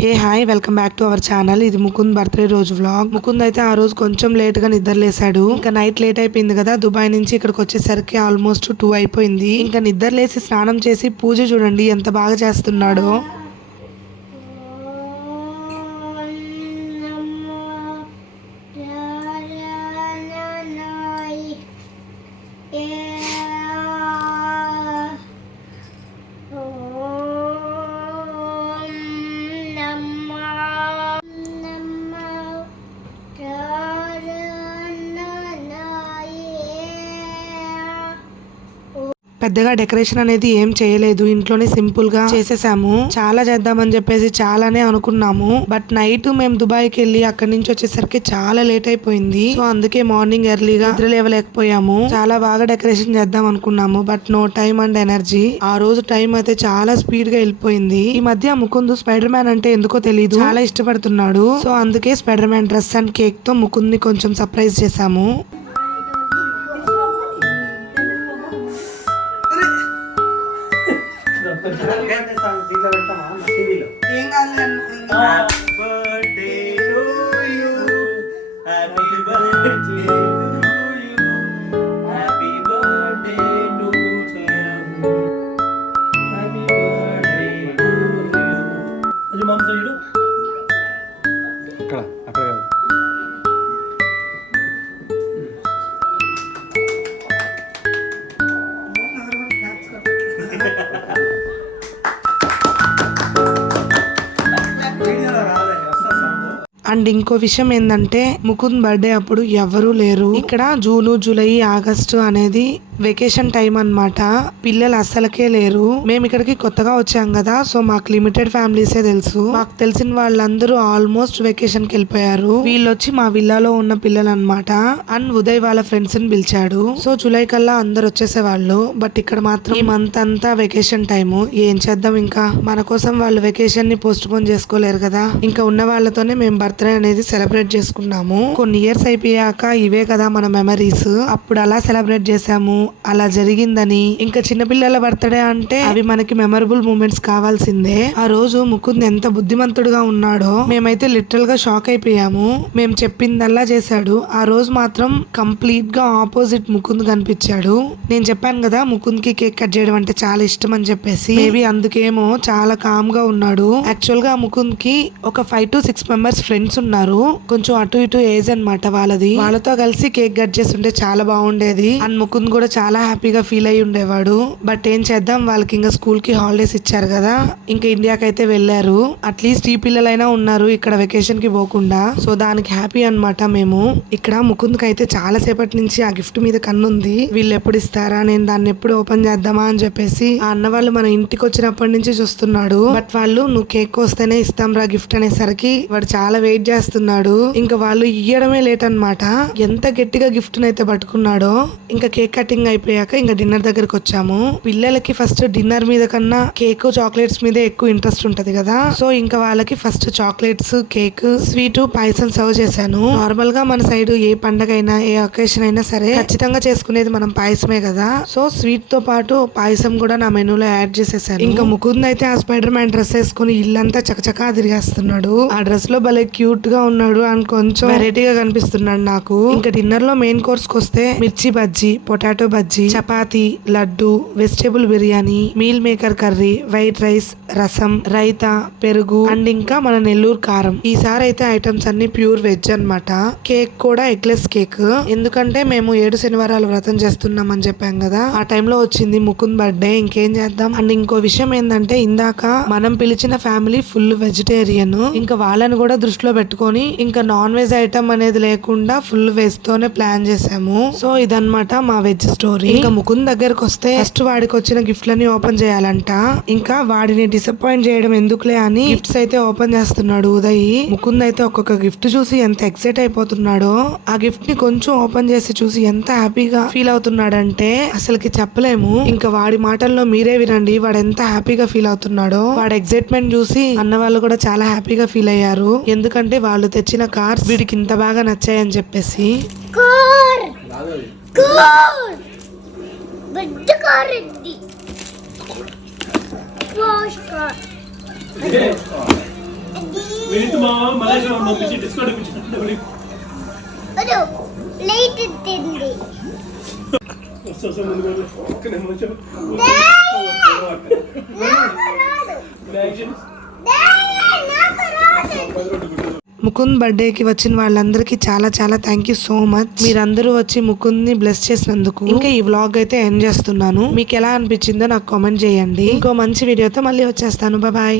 Hey hi welcome back to our channel. ఇది Mukund birthday రోజు vlog. Mukund అయితే ఆ రోజు కొంచెం లేట్ గా నిద్రలేసాడు. ఇంకా నైట్ లేట్ అయిపోయింది కదా, దుబాయ్ నుంచి ఇక్కడికి వచ్చేసరికి ఆల్మోస్ట్ 2 అయిపోయింది. ఇంకా నిద్రలేసి స్నానం చేసి పూజ చూడండి ఎంత బాగా చేస్తున్నాడో. పెద్దగా డెకరేషన్ అనేది ఏం చేయలేదు, ఇంట్లోనే సింపుల్ గా చేసేసాము. చాలా చేద్దామని చెప్పేసి చాలానే అనుకున్నాము, బట్ నైట్ మేము దుబాయ్ కి వెళ్ళి అక్కడి నుంచి వచ్చేసరికి చాలా లేట్ అయిపోయింది. సో అందుకే మార్నింగ్ ఎర్లీగా నిద్ర లేవలేకపోయాము. చాలా బాగా డెకరేషన్ చేద్దాం అనుకున్నాము, but no time and energy. ఆ రోజు టైం అయితే చాలా స్పీడ్ గా వెళ్ళిపోయింది. ఈ మధ్య ముకుంద్ స్పైడర్ మ్యాన్ అంటే ఎందుకో తెలియదు చాలా ఇష్టపడుతున్నాడు. సో అందుకే spider man dress and cake తో ముకుంద్ ని కొంచెం సర్ప్రైజ్ చేసాము. అండ్ ఇంకో విషయం ఏంటంటే ముకుంద్ బర్త్డే అప్పుడు ఎవరూ లేరు ఇక్కడ. జూన్, జూలై, ఆగస్టు అనేది వెకేషన్ టైం అన్నమాట. పిల్లలు అస్సలకే లేరు. మేము ఇక్కడికి కొత్తగా వచ్చాం కదా, సో మాకు లిమిటెడ్ ఫ్యామిలీసే తెలుసు. మాకు తెలిసిన వాళ్ళందరూ ఆల్మోస్ట్ వెకేషన్ కి వెళ్ళిపోయారు. వీళ్ళు వచ్చి మా విల్లాలో ఉన్న పిల్లలు అన్నమాట. అండ్ ఉదయ్ వాళ్ళ ఫ్రెండ్స్ ని పిలిచాడు. సో జూలై కల్లా అందరు వచ్చేసేవాళ్ళు, బట్ ఇక్కడ మాత్రం ఈ మంత్ అంతా వెకేషన్ టైము. ఏం చేద్దాం, ఇంకా మన కోసం వాళ్ళు వెకేషన్ ని పోస్ట్ పోన్ చేసుకోలేరు కదా. ఇంకా ఉన్న వాళ్ళతోనే మేము బర్త్డే అనేది సెలబ్రేట్ చేసుకున్నాము. కొన్ని ఇయర్స్ అయిపోయాక ఇవే కదా మన మెమరీస్. అప్పుడు అలా సెలబ్రేట్ చేసాము, అలా జరిగిందని. ఇంకా చిన్నపిల్లల బర్త్డే అంటే అవి మనకి మెమరబుల్ మూమెంట్స్ కావాల్సిందే. ఆ రోజు ముకుంద్ ఎంత బుద్ధిమంతుడుగా ఉన్నాడో మేమైతే లిటరల్ గా షాక్ అయిపోయాము. మేము చెప్పిందల్లా చేశాడు. ఆ రోజు మాత్రం కంప్లీట్ గా ఆపోజిట్ ముకుంద్ కనిపించాడు. నేను చెప్పాను కదా ముకుంద్ కి కేక్ కట్ చేయడం అంటే చాలా ఇష్టం అని చెప్పేసి, మేబీ అందుకేమో చాలా కామ్ గా ఉన్నాడు. యాక్చువల్ గా ముకుంద్ కి ఒక 5 to 6 మెంబర్స్ ఫ్రెండ్స్ ఉన్నారు. కొంచెం అటు ఇటు ఏజ్ అన్నమాట వాళ్ళది. వాళ్ళతో కలిసి కేక్ కట్ చేస్తుంటే చాలా బాగుండేది. అండ్ ముకుంద్ కూడా చాలా హ్యాపీగా ఫీల్ అయ్యి ఉండేవాడు. బట్ ఏం చేద్దాం, వాళ్ళకి ఇంకా స్కూల్ కి హాలిడేస్ ఇచ్చారు కదా, ఇంకా ఇండియాకి అయితే వెళ్లారు. అట్లీస్ట్ ఈ పిల్లలైనా ఉన్నారు ఇక్కడ వెకేషన్ కి పోకుండా. సో దానికి హ్యాపీ అన్నమాట మేము. ఇక్కడ ముకుంద్ కి అయితే చాలా సేపటి నుంచి ఆ గిఫ్ట్ మీద కన్నుంది. వీళ్ళు ఎప్పుడు ఇస్తారా, నేను దాన్ని ఎప్పుడు ఓపెన్ చేద్దామా అని చెప్పేసి ఆ అన్న వాళ్ళు మన ఇంటికి వచ్చినప్పటి నుంచి చూస్తున్నాడు. బట్ వాళ్ళు నువ్వు కేక్ వస్తేనే ఇస్తాం రా గిఫ్ట్ అనేసరికి వాడు చాలా వెయిట్ చేస్తున్నాడు. ఇంకా వాళ్ళు ఇయ్యడమే లేట్ అన్నమాట. ఎంత గట్టిగా గిఫ్ట్ నైతే పట్టుకున్నాడో. ఇంకా కేక్ కటింగ్ అయిపోయాక ఇంకా డిన్నర్ దగ్గరకు వచ్చాము. పిల్లలకి ఫస్ట్ డిన్నర్ మీద కన్నా కేక్, చాక్లెట్స్ మీద ఎక్కువ ఇంట్రెస్ట్ ఉంటది కదా. సో ఇంకా వాళ్ళకి ఫస్ట్ చాక్లెట్స్, కేక్, స్వీట్, పాయసం సర్వ్ చేశాను. నార్మల్ గా మన సైడ్ ఏ పండగ అయినా ఏ అకేషన్ అయినా సరే ఖచ్చితంగా చేసుకునేది మనం పాయసమే కదా. సో స్వీట్ తో పాటు పాయసం కూడా నా మెనూలో యాడ్ చేసేసాను. ఇంకా ముకుంద్ అయితే ఆ స్పైడర్ మ్యాన్ డ్రెస్ వేసుకుని ఇల్లంతా చకచకా తిరిగేస్తున్నాడు. ఆ డ్రెస్ లో భలే క్యూట్ గా ఉన్నాడు అండ్ కొంచెం వెరైటీగా కనిపిస్తున్నాడు నాకు. ఇంకా డిన్నర్ లో మెయిన్ కోర్స్ కి వస్తే మిర్చి bajji, potato bajji, chapati, laddu, vegetable biryani, meal maker curry, white rice, రసం, రైతా, పెరుగు అండ్ ఇంకా మన నెల్లూరు కారం. ఈసారి అయితే ఐటమ్స్ అన్ని ప్యూర్ వెజ్ అన్నమాట. కేక్ కూడా ఎగ్లెస్ కేక్, ఎందుకంటే మేము 7 శనివారాలు వ్రతం చేస్తున్నాం అని చెప్పాం కదా, ఆ టైంలో వచ్చింది ముకుంద్ బర్త్డే. ఇంకేం చేద్దాం. అండ్ ఇంకో విషయం ఏంటంటే ఇందాక మనం పిలిచిన ఫ్యామిలీ ఫుల్ వెజిటేరియన్. ఇంకా వాళ్ళని కూడా దృష్టిలో పెట్టుకొని ఇంకా నాన్ వెజ్ ఐటమ్ అనేది లేకుండా ఫుల్ వెజ్ తోనే ప్లాన్ చేసాము. సో ఇదన్నమాట మా వెజ్ స్టోరీ. ఇంకా ముకుంద్ దగ్గరకు వస్తే ఫస్ట్ వాడికి వచ్చిన గిఫ్ట్లని ఓపెన్ చేయాలంట. ఇంకా వాడిని డిసప్పాయింట్ చేయడం ఎందుకులే అని గిఫ్ట్స్ అయితే ఓపెన్ చేస్తున్నాడు ఉదయ్. ముకుంద్ అయితే ఒక్కొక్క గిఫ్ట్ చూసి ఎంత ఎక్సైట్ అయిపోతున్నాడో, ఆ గిఫ్ట్ ని కొంచెం ఓపెన్ చేసి చూసి ఎంత హ్యాపీగా ఫీల్ అవుతున్నాడంటే అసలుకి చెప్పలేము. ఇంకా వాడి మాటల్లో మీరే వినండి వాడు ఎంత హ్యాపీగా ఫీల్ అవుతున్నాడో. వాడి ఎక్సైట్మెంట్ చూసి అన్న వాళ్ళు కూడా చాలా హ్యాపీగా ఫీల్ అయ్యారు, ఎందుకంటే వాళ్ళు తెచ్చిన కార్స్ వీడికి ఇంత బాగా నచ్చాయని చెప్పేసి. పెద్ద కార్ ఇది వాష్ కార్ ఏంటి మా మలేషియా పంపించి డిస్కౌంట్ ఇప్పించుకుంటే లైట్ ఇచ్చింది ముకుంద్ బర్త్డేకి వచ్చిన వాళ్ళందరికీ చాలా చాలా థ్యాంక్ యూ సో మచ్. మీరందరూ వచ్చి ముకుంద్ ని బ్లెస్ చేసినందుకు. ఇంకా ఈ వ్లాగ్ అయితే ఎండ్ చేస్తున్నాను. మీకు ఎలా అనిపించిందో నాకు కామెంట్ చేయండి. ఇంకో మంచి వీడియోతో మళ్ళీ వచ్చేస్తాను. బాయ్.